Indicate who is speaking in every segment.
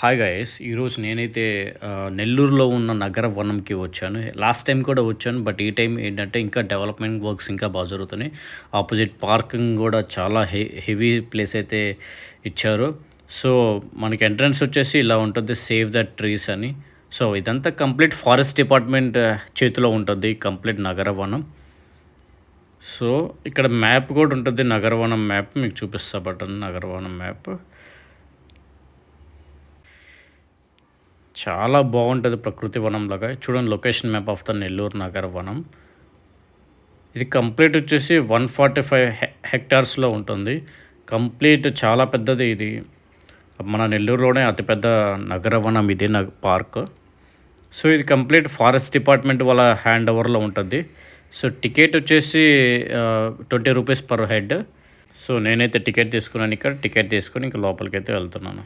Speaker 1: Hi guys ఈరోజు నేనైతే నెల్లూరులో ఉన్న నగర వనంకి వచ్చాను. లాస్ట్ టైం కూడా వచ్చాను బట్ ఈ టైం ఏంటంటే ఇంకా డెవలప్మెంట్ వర్క్స్ ఇంకా బాగా జరుగుతున్నాయి. ఆపోజిట్ పార్కింగ్ కూడా చాలా హె హెవీ ప్లేస్ అయితే ఇచ్చారు. సో మనకి ఎంట్రన్స్ వచ్చేసి ఇలా ఉంటుంది సేవ్ ద ట్రీస్ అని. సో ఇదంతా కంప్లీట్ ఫారెస్ట్ డిపార్ట్మెంట్ చేతిలో ఉంటుంది కంప్లీట్ నగర వనం. సో ఇక్కడ మ్యాప్ కూడా ఉంటుంది నగరవనం మ్యాప్ మీకు చూపిస్తా బటన్ నగరవనం మ్యాప్ చాలా బాగుంటుంది ప్రకృతి వనంలాగా చూడండి location map of the Nellore Nagara Vanam. ఇది కంప్లీట్ వచ్చేసి వన్ ఫార్టీ ఫైవ్ హెక్టార్స్లో ఉంటుంది. కంప్లీట్ చాలా పెద్దది ఇది. మన నెల్లూరులోనే అతిపెద్ద నగర వనం ఇది నగ పార్క్ సో ఇది కంప్లీట్ ఫారెస్ట్ డిపార్ట్మెంట్ వాళ్ళ హ్యాండ్ ఓవర్లో ఉంటుంది. సో టికెట్ వచ్చేసి twenty rupees per head so నేనైతే టికెట్ తీసుకున్నాను ఇక్కడ. టికెట్ తీసుకొని ఇంకా లోపలికి అయితే వెళ్తున్నాను.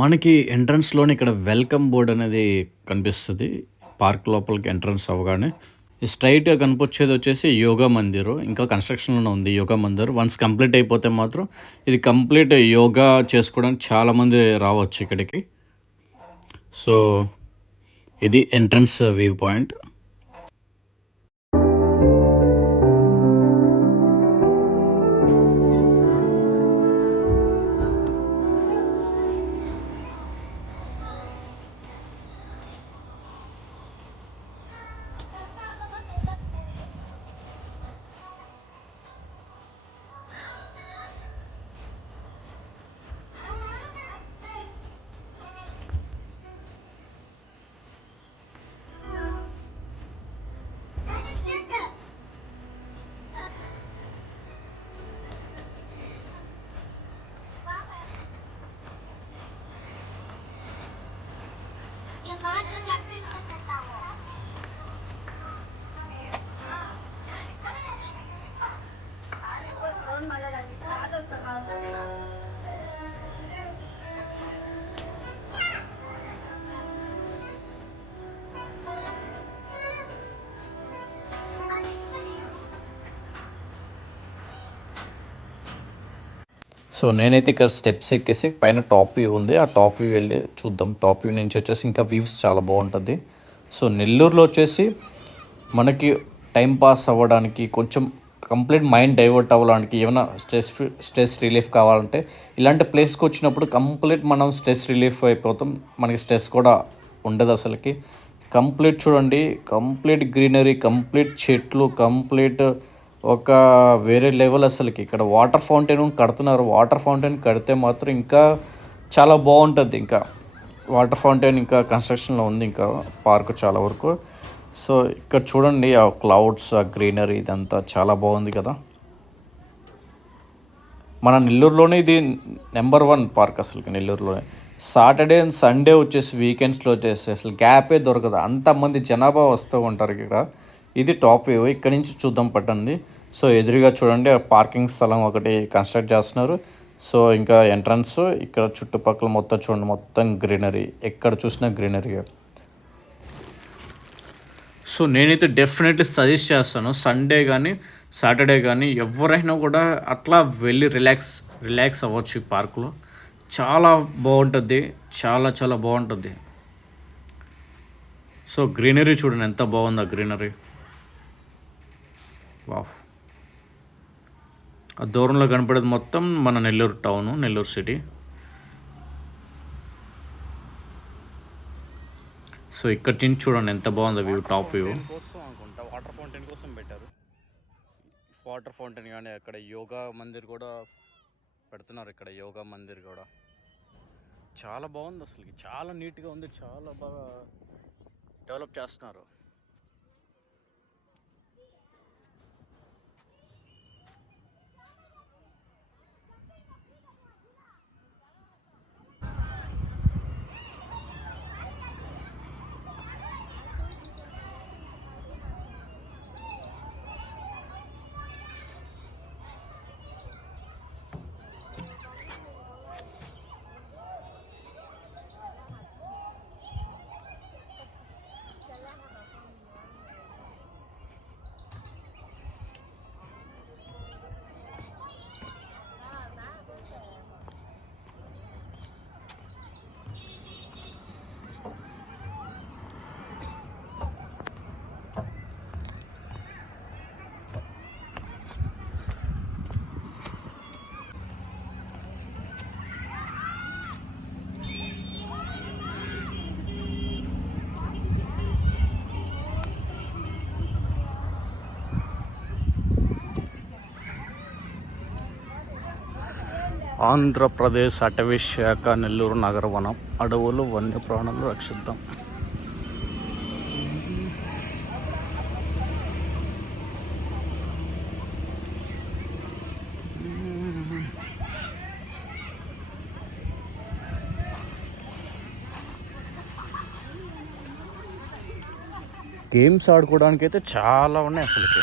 Speaker 1: మనకి ఎంట్రన్స్లోనే ఇక్కడ వెల్కమ్ బోర్డ్ అనేది కనిపిస్తుంది. పార్క్ లోపలికి ఎంట్రన్స్ అవ్వగానే. స్ట్రైట్గా కనిపించేది వచ్చేసి యోగా మందిర్. ఇంకా కన్స్ట్రక్షన్లోనే ఉంది యోగా మందిర్. వన్స్ కంప్లీట్ అయిపోతే మాత్రం ఇది కంప్లీట్ యోగా చేసుకోవడానికి చాలామంది రావచ్చు ఇక్కడికి. సో ఇది ఎంట్రన్స్ వ్యూ పాయింట్ సో నేనైతే ఇక్కడ స్టెప్స్ ఎక్కేసి పైన టాప్ వ్యూ ఉంది. ఆ టాప్ వ్యూ వెళ్ళి చూద్దాం. టాప్ వ్యూ నుంచి వచ్చేసి ఇంకా వ్యూస్ చాలా బాగుంటుంది. సో నెల్లూరులో వచ్చేసి మనకి టైం పాస్ అవ్వడానికి కొంచెం కంప్లీట్ మైండ్ డైవర్ట్ అవ్వడానికి ఏమైనా స్ట్రెస్ స్ట్రెస్ రిలీఫ్ కావాలంటే ఇలాంటి ప్లేస్కి వచ్చినప్పుడు కంప్లీట్ మనం స్ట్రెస్ రిలీఫ్ అయిపోతాం. మనకి స్ట్రెస్ కూడా ఉండదు అసలుకి. కంప్లీట్ చూడండి. కంప్లీట్ గ్రీనరీ కంప్లీట్ చెట్లు కంప్లీట్ ఒక వేరే లెవెల్ అసలుకి. ఇక్కడ వాటర్ ఫౌంటైన్ కడుతున్నారు. వాటర్ ఫౌంటైన్ కడితే మాత్రం ఇంకా చాలా బాగుంటుంది. ఇంకా వాటర్ ఫౌంటైన్ ఇంకా కన్స్ట్రక్షన్లో ఉంది. ఇంకా పార్క్ చాలా వరకు. సో ఇక్కడ చూడండి ఆ క్లౌడ్స్ ఆ గ్రీనరీ ఇదంతా చాలా బాగుంది కదా. మన నెల్లూరులోనే ఇది నెంబర్ వన్ పార్క్ అసలు నెల్లూరులోనే. సాటర్డే అండ్ సండే వచ్చేసి వీకెండ్స్లో వచ్చేసి అసలు గ్యాపే దొరకదు. అంతమంది జనాభా వస్తూ ఉంటారు ఇక్కడ. ఇది టాప్ వ్యూ. ఇక్కడ నుంచి చూద్దాం పట్టండి. సో ఎదురుగా చూడండి ఆ పార్కింగ్ స్థలం ఒకటి కన్స్ట్రక్ట్ చేస్తున్నారు. సో ఇంకా ఎంట్రన్స్ ఇక్కడ చుట్టుపక్కల మొత్తం చూడండి మొత్తం గ్రీనరీ. ఎక్కడ చూసినా గ్రీనరీ. సో నేనైతే డెఫినెట్లీ సజెస్ట్ చేస్తాను సండే కానీ సాటర్డే కానీ ఎవరైనా కూడా అట్లా వెళ్ళి రిలాక్స్ రిలాక్స్ అవ్వచ్చు ఈ పార్క్లో. చాలా బాగుంటుంది చాలా చాలా బాగుంటుంది. సో గ్రీనరీ చూడండి ఎంత బాగుందో గ్రీనరీ. వాఫ్ ఆ దూరంలో కనపడేది మొత్తం మన Nellore town Nellore city. So ఇక్కడ నుంచి చూడండి ఎంత బాగుందో వ్యూ టాప్ వ్యూ. కోసం అనుకుంటా. వాటర్ ఫౌంటైన్ కోసం పెట్టారు. వాటర్ ఫౌంటైన్ కానీ అక్కడ యోగా మందిర్ కూడా పెడుతున్నారు ఇక్కడ యోగా మందిర్ కూడా. చాలా బాగుంది అసలు చాలా నీట్గా ఉంది. చాలా బాగా డెవలప్ చేస్తున్నారు. ఆంధ్రప్రదేశ్ అటవీ శాఖ నెల్లూరు నగరవనం. అడవులు వన్యప్రాణులు రక్షిద్దాం. గేమ్స్ ఆడుకోవడానికి అయితే చాలా ఉన్నాయి అసలుకి.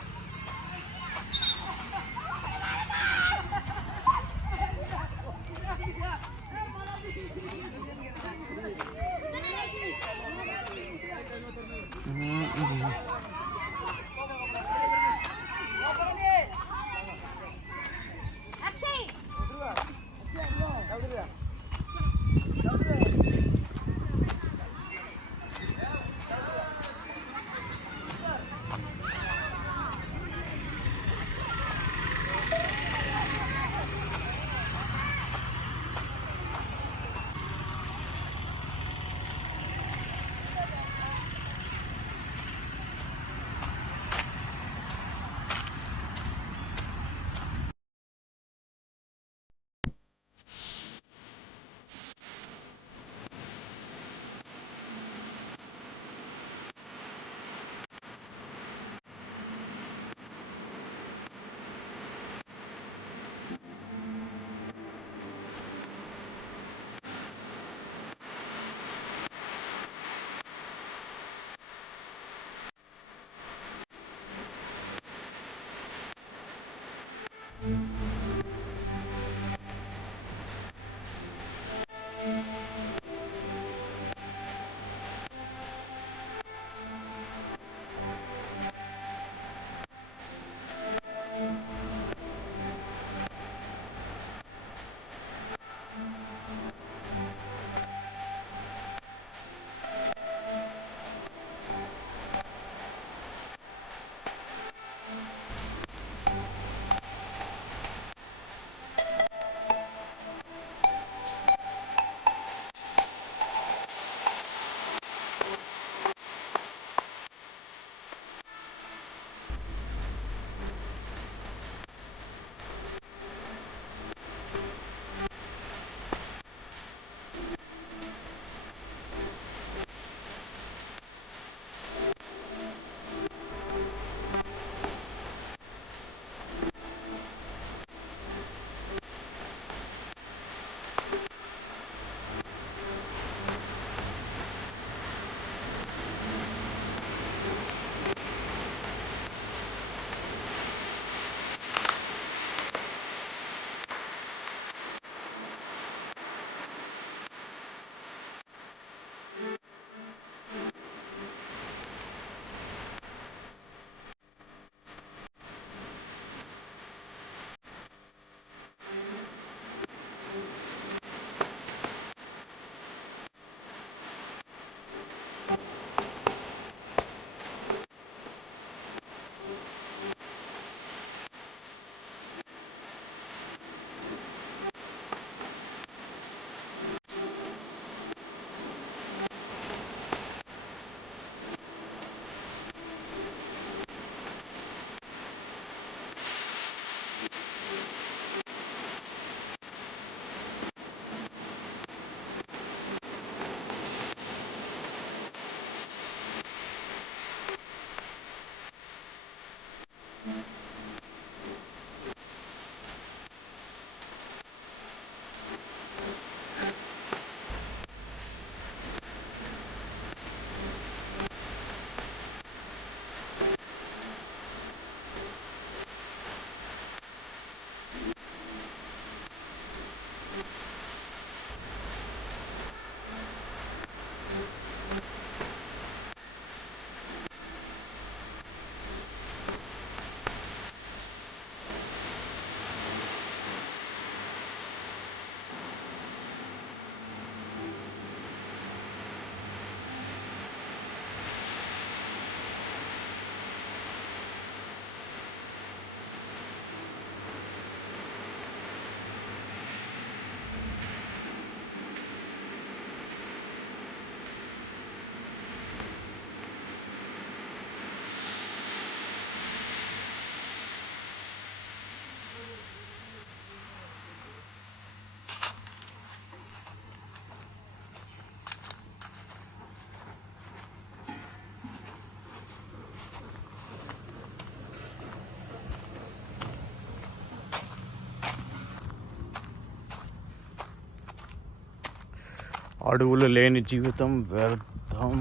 Speaker 1: అడవులు లేని జీవితం వ్యర్థం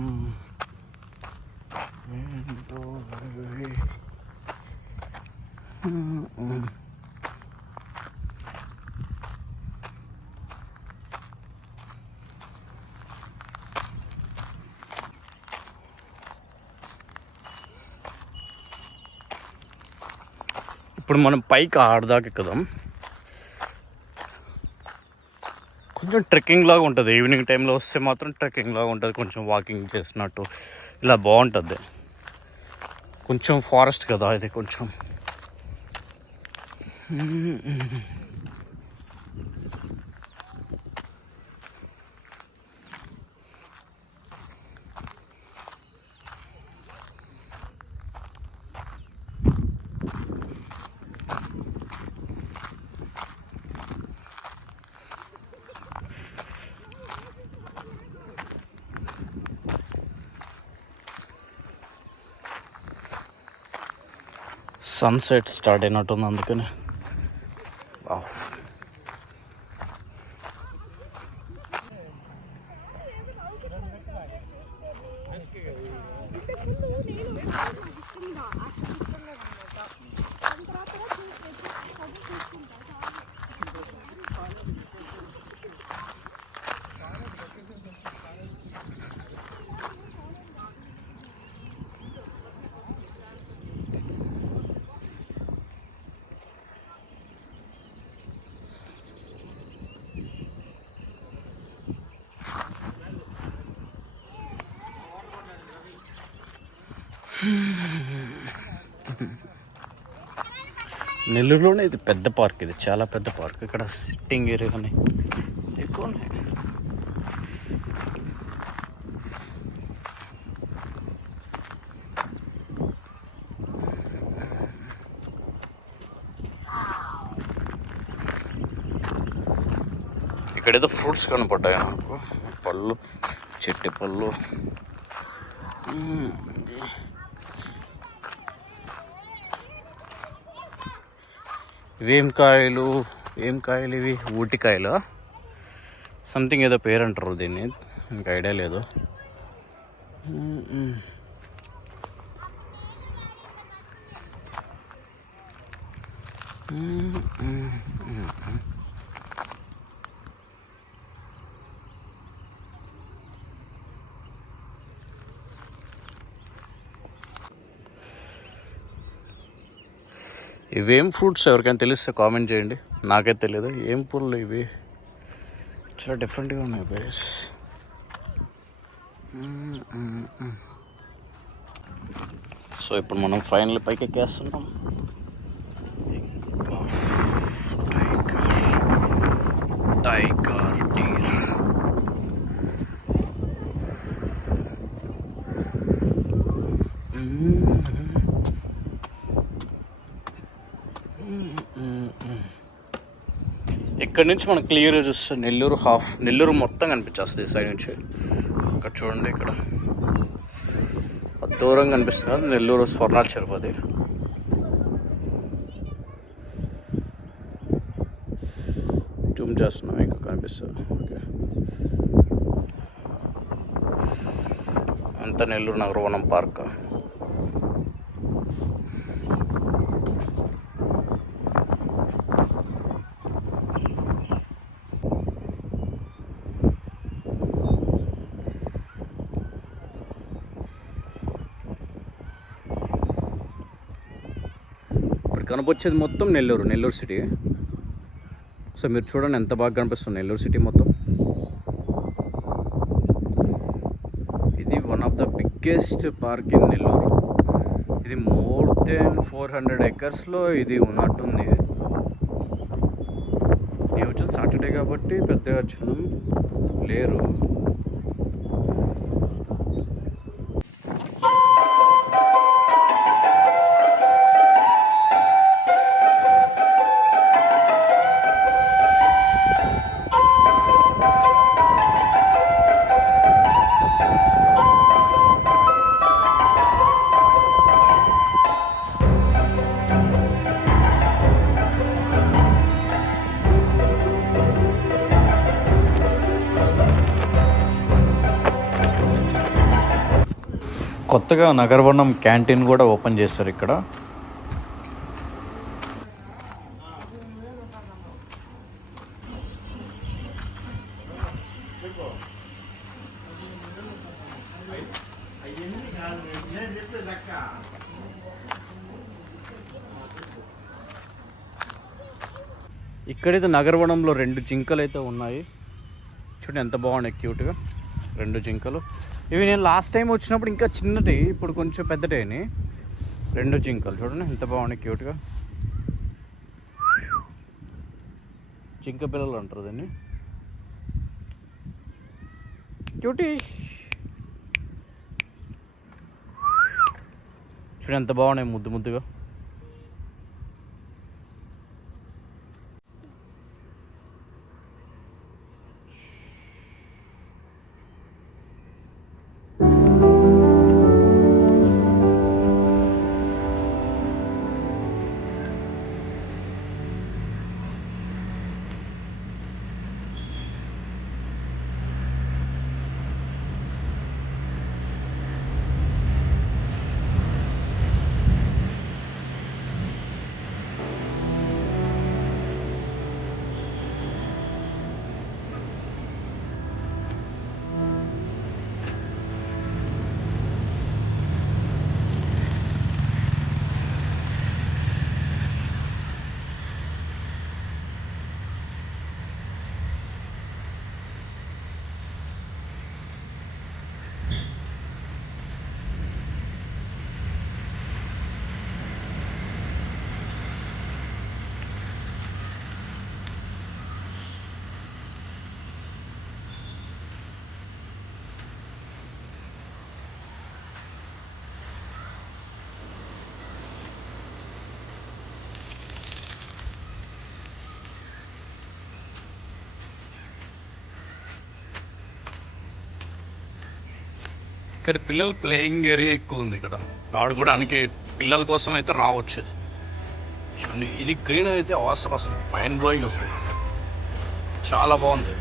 Speaker 1: ఏంటో ఇవి. ఇప్పుడు మనం పైకి ఆడదాకా ఎక్కుదాం కొంచెం ట్రెక్కింగ్ లాగా ఉంటుంది. ఈవినింగ్ టైంలో వస్తే మాత్రం ట్రెక్కింగ్ లాగా ఉంటుంది. కొంచెం వాకింగ్ చేసినట్టు. ఇలా బాగుంటుంది. కొంచెం ఫారెస్ట్ కదా ఇది కొంచెం. సన్సెట్ స్టార్ట్ అయినట్టుంది అందుకని. నెల్లూరులోనే ఇది పెద్ద పార్క్ ఇది చాలా పెద్ద పార్క్. ఇక్కడ సిట్టింగ్ ఏరియా కానీ ఎక్కువ ఉన్నాయి. ఇక్కడ ఏదో ఫ్రూట్స్ కనపడ్డాయి నాకు. పళ్ళు చెట్టు పళ్ళు. ఇవేం కాయలు ఏం కాయలు ఇవి? ఊటికాయలు సంథింగ్ ఏదో పేరు అంటారు దీన్ని. ఇంకా ఐడియా లేదు. ఇవేం ఫ్రూట్స్ ఎవరికైనా తెలిస్తే కామెంట్ చేయండి. నాకైతే తెలియదు ఏం పూలు ఇవి? చాలా డిఫరెంట్గా ఉన్నాయి బేస్ సో ఇప్పుడు మనం ఫైనల్ పైకి ఎక్కేస్తున్నాం. టైగర్ డీర్ ఇక్కడ నుంచి మనం క్లియర్గా చూస్తే నెల్లూరు హాఫ్ నెల్లూరు మొత్తం కనిపించేస్తుంది ఈ సైడ్ నుంచి. ఇక్కడ చూడండి ఇక్కడ. దూరం కనిపిస్తుంది నెల్లూరు స్వర్ణాల చెరుపతి జూమ్ చేస్తున్నాం ఇంకా కనిపిస్తుంది. ఓకే. అంతా నెల్లూరు నగరవనం పార్క్. కనపొచ్చేది మొత్తం నెల్లూరు నెల్లూరు సిటీ సో మీరు చూడండి ఎంత బాగా కనిపిస్తుంది నెల్లూరు సిటీ మొత్తం. ఇది one of the biggest park in Nellore. ఇది మోర్ దెన్ ఫోర్ హండ్రెడ్ ఎకర్స్లో ఇది ఉన్నట్టుంది. ఇది వచ్చి సాటర్డే కాబట్టి పెద్దగా వచ్చిన లేరు. కొత్తగా నగరవనం క్యాంటీన్ కూడా ఓపెన్ చేస్తారు ఇక్కడ. ఇక్కడైతే నగరవనంలో రెండు జింకలు అయితే ఉన్నాయి. చూడండి ఎంత బాగున్నాయి క్యూట్గా. రెండు జింకలు. ఇవి నేను లాస్ట్ టైం వచ్చినప్పుడు ఇంకా చిన్నటి ఇప్పుడు కొంచెం పెద్దటేని రెండు జింకలు చూడండి ఎంత బాగున్నాయి క్యూట్గా జింక పిల్లలు అంటారు దీన్ని. క్యూటీ చూడండి ఎంత బాగున్నాయి ముద్దు ముద్దుగా. ఇక్కడ పిల్లలు ప్లేయింగ్ ఏరియా ఎక్కువ ఉంది ఇక్కడ. ఆడుకోవడానికి పిల్లల కోసం అయితే రావచ్చు. ఇది గ్రీన్ అయితే అవసరం అసలు. మైండ్ బ్లోయింగ్ అసలు. చాలా బాగుంది.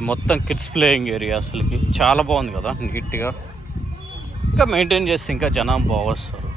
Speaker 1: ఇది మొత్తం కిడ్స్ ప్లేయింగ్ ఏరియా అసలుకి. చాలా బాగుంది కదా నీట్గా ఇంకా మెయింటైన్ చేస్తే ఇంకా జనం బాగా వస్తారు.